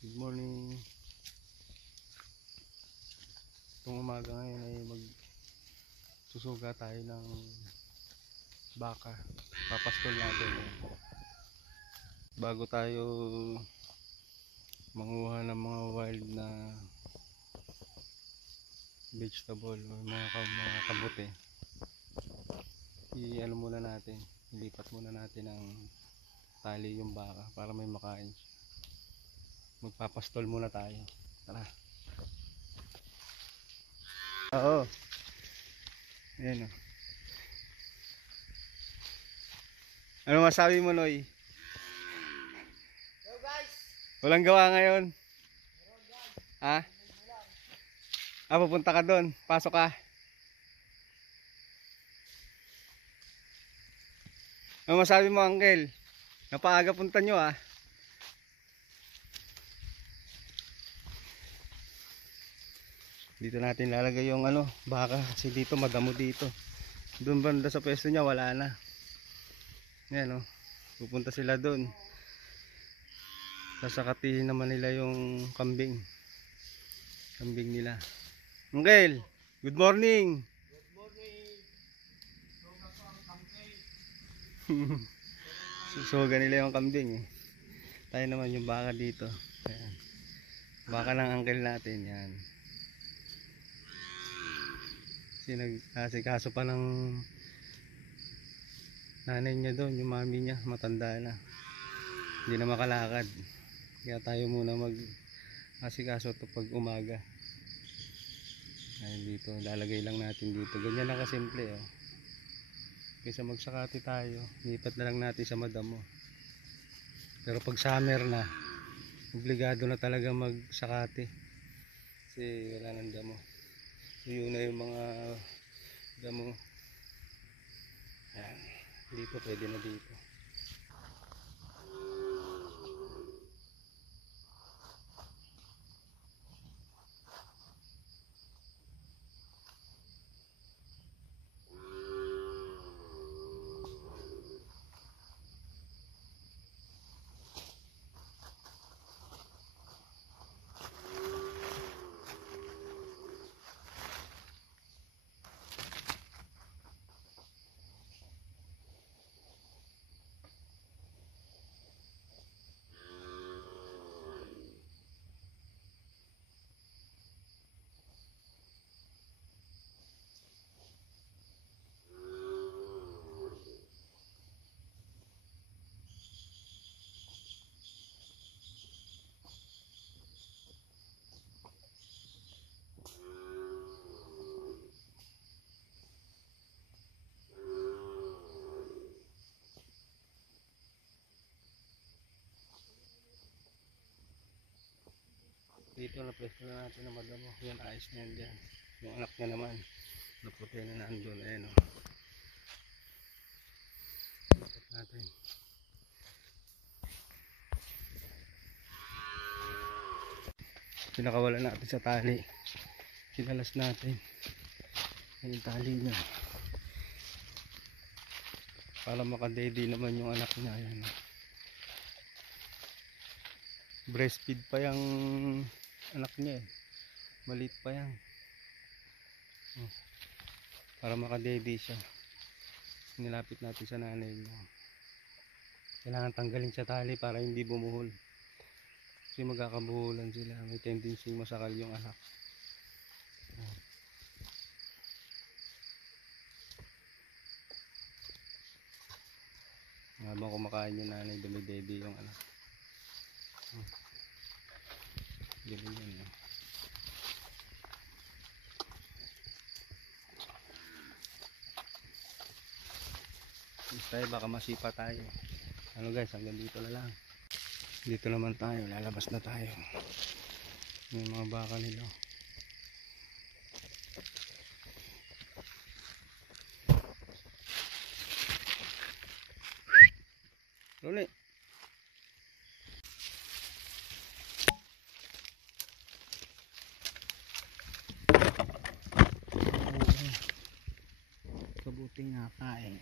Good morning. Itong umaga ngayon ay magsusuga tayo ng baka. Papastol natin. Bago tayo manguha ng mga wild na vegetable o mga kabote, i-ano muna natin, ilipat muna natin ng tali yung baka para may makain siya. Magpapastol muna tayo. Tara. Oo. Ayan o. Ano masabi mo, Noy? Hello guys! Walang gawa ngayon? Ha? Pupunta ka doon. Pasok ka. Ano masabi mo, Uncle? Napaaga punta nyo ah. Dito natin lalagay yung baka kasi dito madamo dito. Doon banda sa pwesto niya wala na. Yan pupunta sila doon. Sasakatihin naman nila yung kambing. Kambing nila. Uncle, good morning. Good morning! Soga ko ang kambing. Susuga nila yung kambing eh. Tayo naman yung baka dito. Ayan. Baka ng uncle natin yan. Sinag-asikaso pa ng nanay niya doon, yung mami niya, matanda na. Hindi na makalakad. Kaya tayo muna mag-asikaso to pag umaga. Ayun dito, lalagay lang natin dito. Ganyan lang kasimple oh. Kaysa magsakati tayo, lipat na lang natin sa madamo. Pero pag summer na, obligado na talaga magsakati. Kasi wala nang damo. Yun na yung mga damo. Ayan. Dito pwede na dito. Dito na pwesto na natin ng madamo. Yan, ayos na yan dyan. Yung anak niya naman, naputi na nandun. Ayan o. Dapat natin. Pinakawala natin sa tali. Sinalas natin. Ayan yung tali niya. Para makadede naman yung anak niya. Ayan. Breastfeed pa yung anak niya eh. Maliit pa yan. Para makadede siya. Nilapit natin sa nanay niya. Kailangan tanggalin sa tali para hindi bumuhol. Kasi magkakabuhulan sila. May tendency masakal yung anak. Habang kumakain yung nanay, dumidede yung anak. Galing yan. Tayo baka masipa tayo. Guys, hanggang dito na lang. Dito naman tayo, lalabas na tayo. May mga baka nila. Ruli. Kabuting nakain.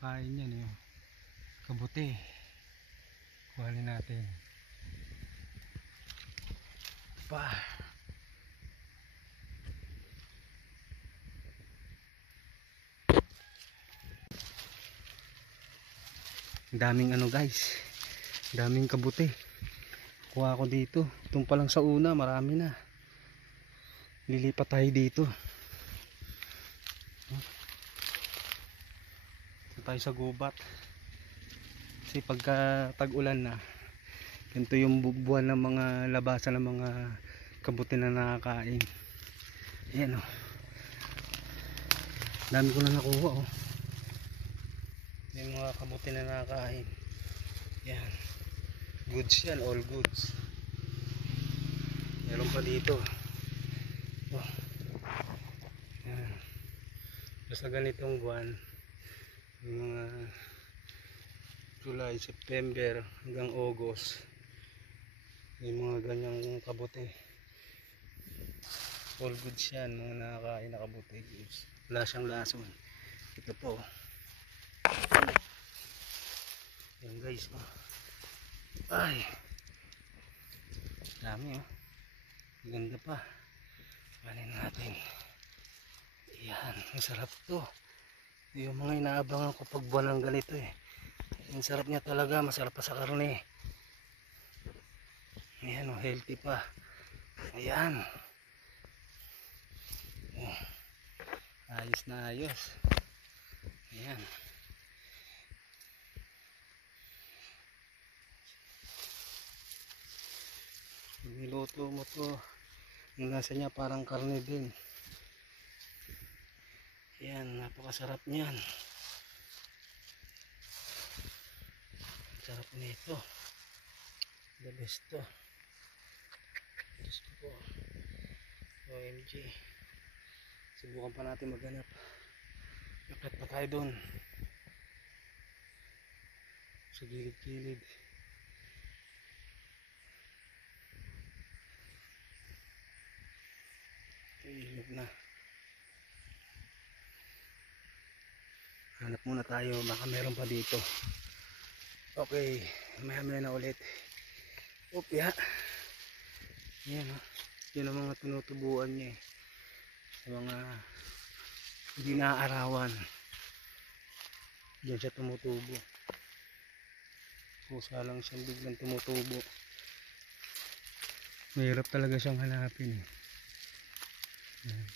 nakakain yan eh. Kabuti. Kuhanin natin. Pa. Daming ano guys. Daming kabuti. Kuha ko dito. Itong pa lang sa una, marami na. Lilipat tayo dito. Ito tayo sa gubat. Kasi pagka tag-ulan na, ganito yung buwan ng mga labasan ng mga kabuti na nakakain. Ayan o. Dami ko na nakuha o. Yung mga kabuti na nakakain. Ayan. Goods yan, all goods. Meron pa dito. Oh. Ayan. Basta ganitong buwan, yung mga July, September hanggang August, yung mga ganyang kabuti. All goods yan, mga nakakain na kabuti. Wala siyang lason. Ito po. Yan guys. Oh. Ay. Dami oh. Ganda pa. Balin natin. Yan. Masarap to. Yung mga inaabangan ko pag buwan ng ganito eh. Ang sarap niya talaga, masarap pa sa karne. Ayan, oh, healthy pa. Ayan. Oh, ayos na ayos. Ayan. Niluto mo to. Yung nasa niya parang karne din. Ayan, napakasarap niyan. Sarap nito. The best to. Diyos ko po. OMG. Subukan pa natin maghanap. Akit pa tayo doon. Sa gilid-gilid. Ilog na. Hanap muna tayo. Baka meron pa dito. Okay, maya-maya na ulit. Upya. Yan o. Yan ang mga tinutubuan niya eh. Sa mga hindi naaarawan. Diyan siya tumutubo. Kusa lang siyang biglang tumutubo. Mahirap talaga siyang hanapin eh. Yan.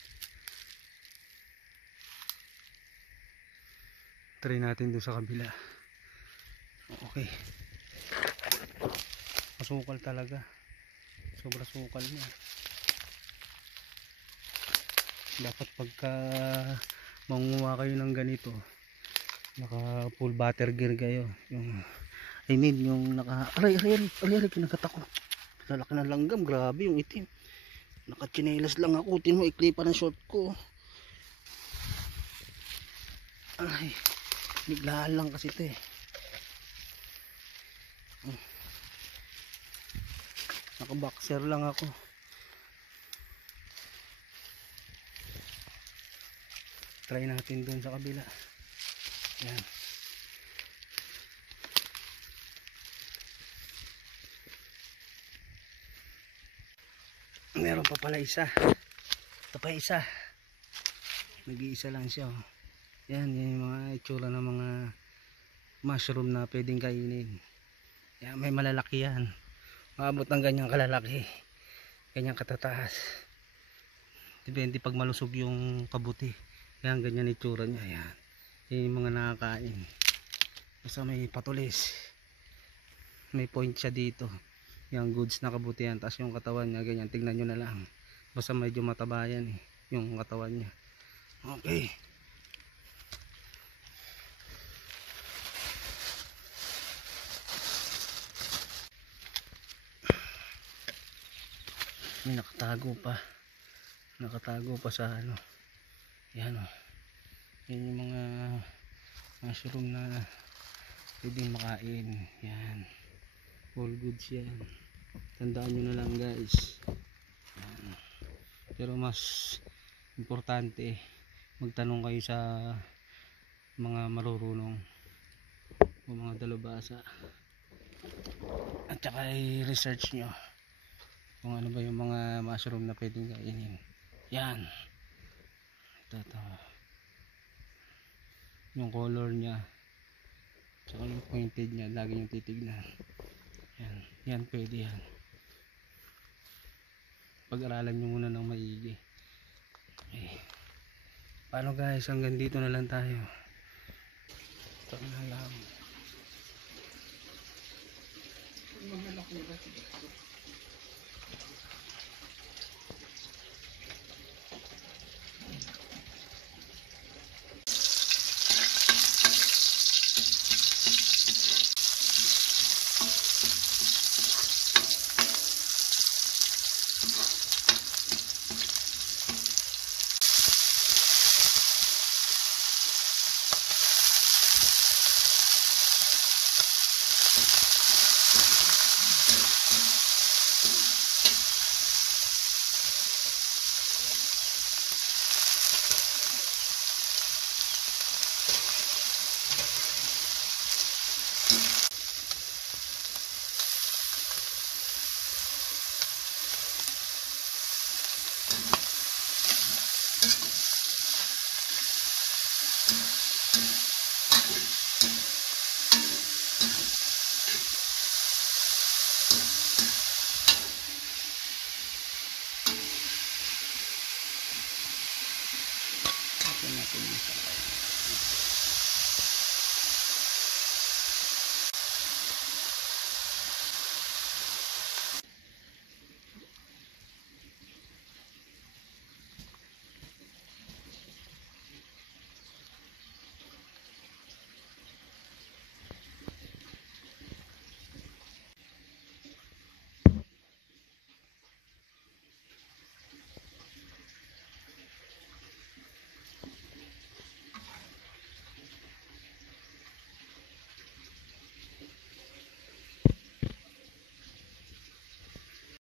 Try natin doon sa kabila. Okay. Masukal talaga. Sobra sukal niya. Dapat pagka manguha kayo ng ganito, naka full butter gear kayo. Yung I mean yung naka aray kinagat ako. Lalaki ng langgam, grabe yung itim. Naka tsinelas lang ako, tin mo ikli pa ng short ko. Ay, biglaan lang kasi ito eh. Naka-boxer lang ako. Try natin dun sa kabila. Yan. Meron pa pala isa. Ito pa isa. Nag-iisa lang siya. Oh. Yan, yan yung mga itsura ng mga mushroom na pwedeng kainin. Yan, may malalaki yan. Maabot ng ganyang kalalaki, ganyang katataas. Depende pag malusog yung kabuti. Yan, ganyan itsura niya. Yan. Yan yung mga nakakain. Basta may patulis. May point siya dito. Yung goods na kabuti yan. Tapos yung katawan niya, ganyan. Tignan nyo na lang. Basta medyo mataba yan eh. Yung katawan niya. Okay. May nakatago pa sa ano. Yan o. Yan yung mga mushroom na pwedeng makain. Yan, all goods yan. Tandaan nyo na lang guys. Yan. Pero mas importante magtanong kayo sa mga marurunong. o mga dalubasa. At saka i-research nyo kung ano ba yung mga mushroom na pwedeng kainin. Yan. Ito. Yung color niya. Tsaka yung pointed niya. Lagi yung titignan. Yan. Yan pwede yan. Pag-aralan nyo muna ng maigi. Okay. Paano guys? Hanggang dito na lang tayo. Ito na lang. Natin yung